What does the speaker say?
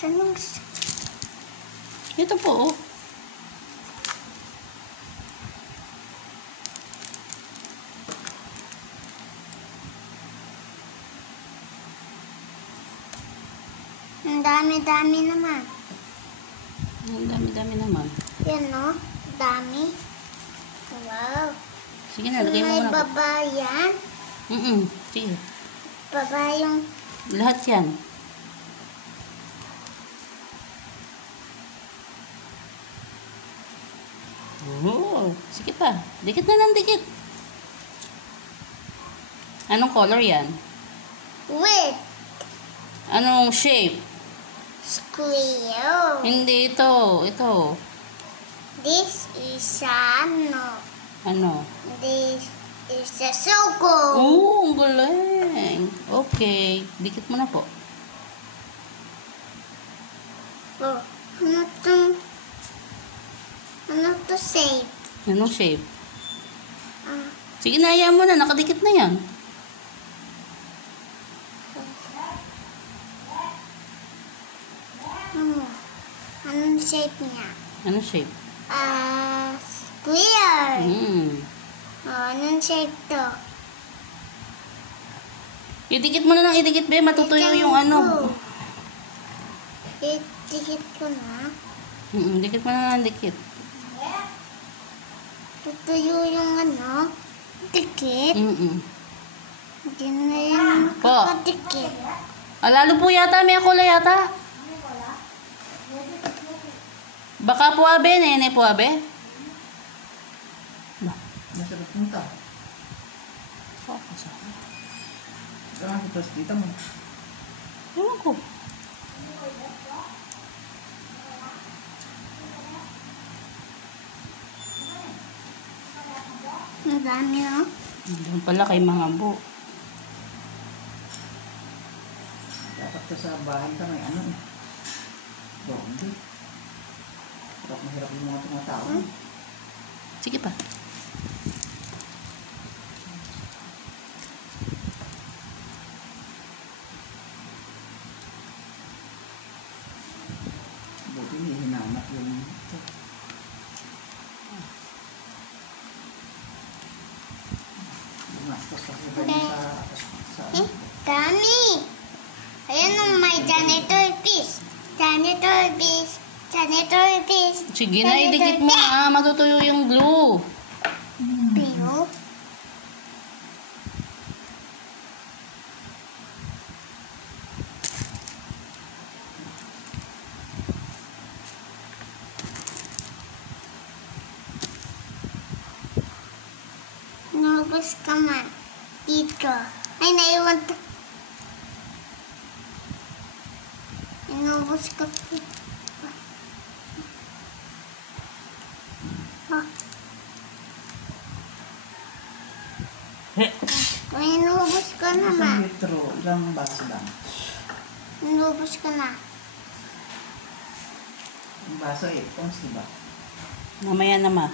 Sanong... Ito po, oh. Ang dami-dami naman. Ang dami-dami naman. Yan, no? Dami. Wow. Sige na, lagay mo May muna. baba yan. Sige. Baba yung... Lahat yan. Oh, sige pa. Dikit na lang, dikit. Anong color yan? Wait. Anong shape? Square. Hindi ito. Ito. This is ano? Ano? This is a circle. Oo, ang galing. Okay. Dikit mo na po. Oh, ano to? Ano to shape? Anong shape? Ah, Sige na, ayaw mo na. Nakadikit na yan. ano? Anong shape niya? Anong shape? Square. Oh, anong shape to? Idikit mo na lang, idikit be. Matutuyo yung ano. Dikit ko na. Dikit mo na lang, dikit. Tutuyo yung ano. Dikit. Hindi na yan Po. makakadikit. Lalo po yata, may kulay yata. Baka po abe, nene po abe. Nasa punta. Saan kita kita mo? Ewan ko. Ang dami, no? Doon pala kay mga bu. Dapat ka sa bahay ka may ano eh. Hindi. Mahirap yung mga tumatao. Sige pa. Buti hindi hinanak yung gumastos kasi ba yun sa Dami! Ayan ang may janitor piece. Janitor piece. Janitor piece. Sige na, idikit mo na. Matutuyo yung glue. Pero, nubos ka man. Dito. Ay, naiwan to. Inubos ka po. Oh. Ay, inubos ka isang naman. litro, ilang baso lang. Inubos ka na. Yung baso 8 ounce, diba? Mamaya na ma.